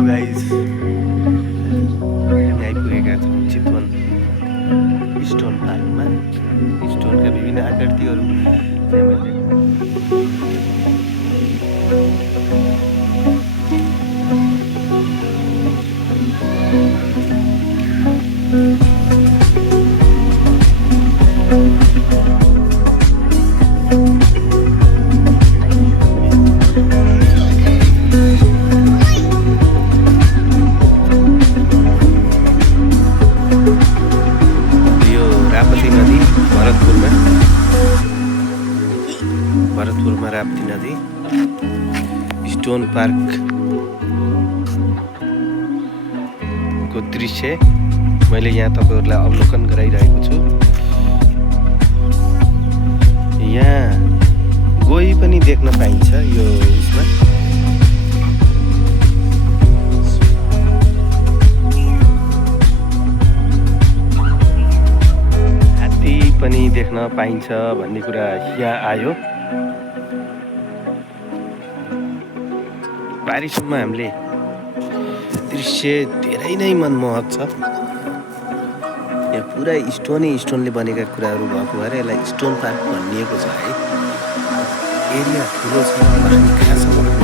Hello guys, हामी आइपुगेका छौँ चितवन स्टोन पार्कमा। स्टोनका विभिन्न आकृतिहरू चाहिँ मैले भरतपुरमा राप्ती नदी स्टोन पार्क को दृश्य मैले यहाँ तपाईहरुलाई अवलोकन गराइरहेको छु। यहाँ गोही पनि देख्न पाइन्छ। यो उसमा हात्ती पनि देख्न पाइन्छ भन्ने कुरा यहाँ आयो। पारिसम्म हामीले दृश्य धेरै नै मनमोहक छ। यहाँ पुरा स्टोनले बनेका कुराहरू भएको भएर यसलाई स्टोन पार्क भनिएको छ है। एरिया ठुलो छ, हामी खासमा